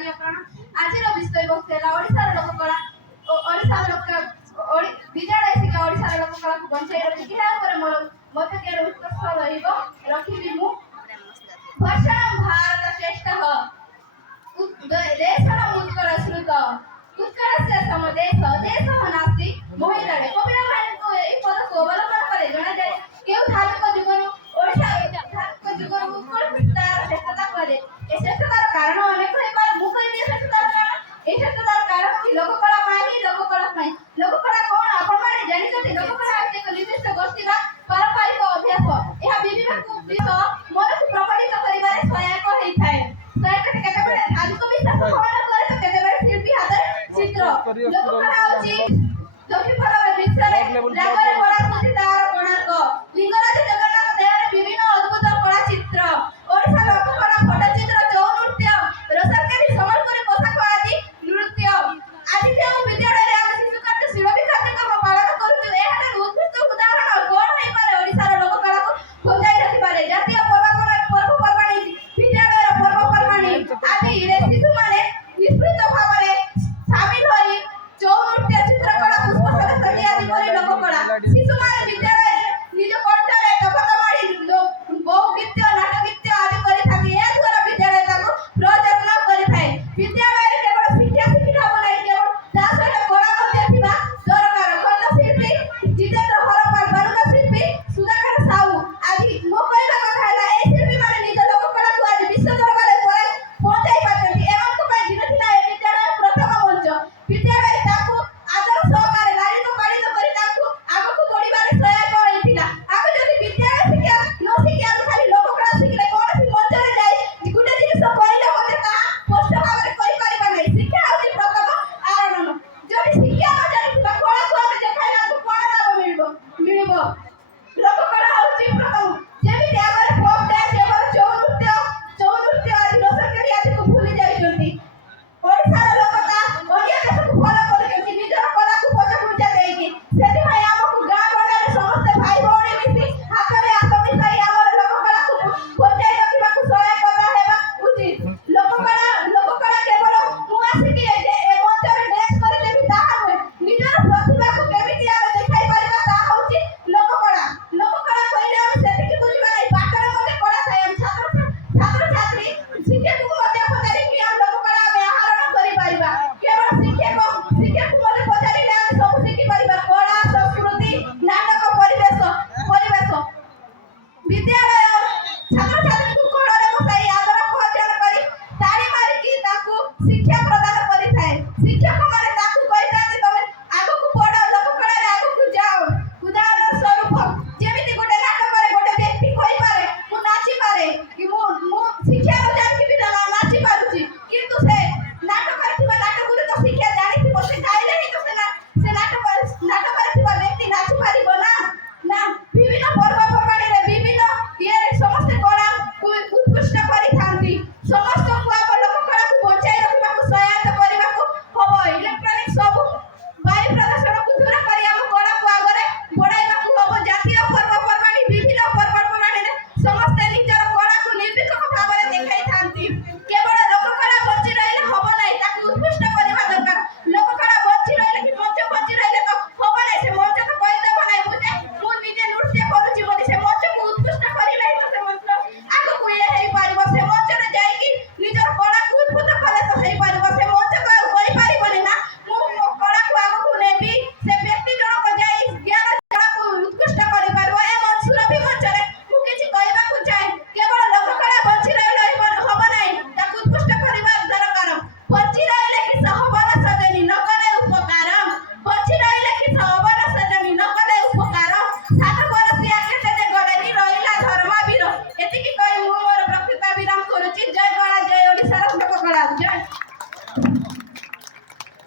शास्त्रीय प्राण आजिर विषय वस्तु है ओडिशार लोककला ओडिशा लोक विद्यालय शिक्षा ओडिशार लोककला को बंचाई रखी या ऊपर मोर मत के उत्कर्ष रहिबो रखिबी मु भाषण भारत श्रेष्ठ देशर उत्कल श्रुत उत्कलस्य समदेश देशः नास्ति मोहितले कविरा भाई को ए पद को अवलंबन करे जणा जाय केउ धार्मिक जीवन ओडिशा धार्मिक जीवन उत्कल तार श्रेष्ठता करे ए श्रेष्ठतार कारण अनेक होई पर मु कहि श्रेष्ठतार कारण ए श्रेष्ठतार कारण कि लोककला लोककला कोन आपण माने जानि छथि लोककला एक निर्दिष्ट गोष्ठी का पारंपरिक अभ्यास एहा विविध को मन को प्रकटित करिबारे सहायक होई थाए सहायक केते बडे धार्मिक विश्वास पालन करे तो केते बडे शिल्पी हाथ चित्र लोककला होची दक्षिण भारत विश्वरे रागरे कलाकृति तार कोणार्क लिंगराज जगन्नाथ देहरे विभिन्न अद्भुत कला चित्र ओडिशा लोककला फोटो चित्र चौ नृत्य रसरकारी समलपुरी पोशाक आदि नृत्य आदि जे विद्यालय रे आम शिशु कार्य शिल्पी कार्यक्रम पालन करू एहारे उत्कृष्ट उदाहरण कोन होई पारे ओडिशा लोककला को बजाय रखि पारे जातीय पर्व पर्वाणी विद्यालय पर्व पर्वाणी आदि रे शिशु माने निष्पृत भावरे शामिल होई चौ नृत्य चित्रकला पुष्पकला सजी आदि परि लोककला शिशु माने विद्यालय निज कंठरे टपक मारी बहु गीत नाटक गीत आदि करि थाकी ए द्वारा विद्यालय ताको प्रयत्न करि थाए विद्यालय केवल शिक्षा शिक्षा बनाई केवल दासरे कला मध्ये थिबा दरकार खंड शिल्पी जितेंद्र हरपाल बालुका शिल्पी सुधाकर साहू आदि मो कहला कथा हैला ए शिल्पी माने निज लोककला को आज विश्व दरबारे पहुंचाई पाछथि एवं को पाई दिन थिला ए विद्यालय प्रथम मंच विद्यालय ताको आदर सहकारे लालित पालित करि ताको आगको बढिबारे सहायक होइथिला आगो जदि विद्यालय शिक्षा न शिक्षा खाली लोककला शिखले कोन सी मंच रे जाई गुटे जिनिस कहले होते ता स्पष्ट भाबरे कहि परिबा नै शिक्षा होती प्रथम आरणन जदि शिक्षा न जानिबा कला को हम देखाइला तो कोन लाभ मिलिबो लोककला होती प्रथम जेबि आगरे फोक डांस एवं चौ नृत्य आदि रसरकारी आदि को भूली जाइछन्ती ओडिसा लोकता ओडिया देश को फॉलो करके निजर कला को पछा पुंजा देकी सेति भाई हमकु गां गंडारे समस्त भाई भौणी मिसी हाथरे हाथ मिसाई हमर लोककला को बचाई रखिबा को सहायक करा हेबा उचित लोककला केवल नुआ सिखि ए मंच रे डांस करि देबी ताहा होय निजर प्रतिभा को केमिति आमे देखाई परिबा ता होची लोककला कहले हम सेति कि बुझिबा नै पाठर मध्ये कला थाय हम छात्र छात्री शिक्षा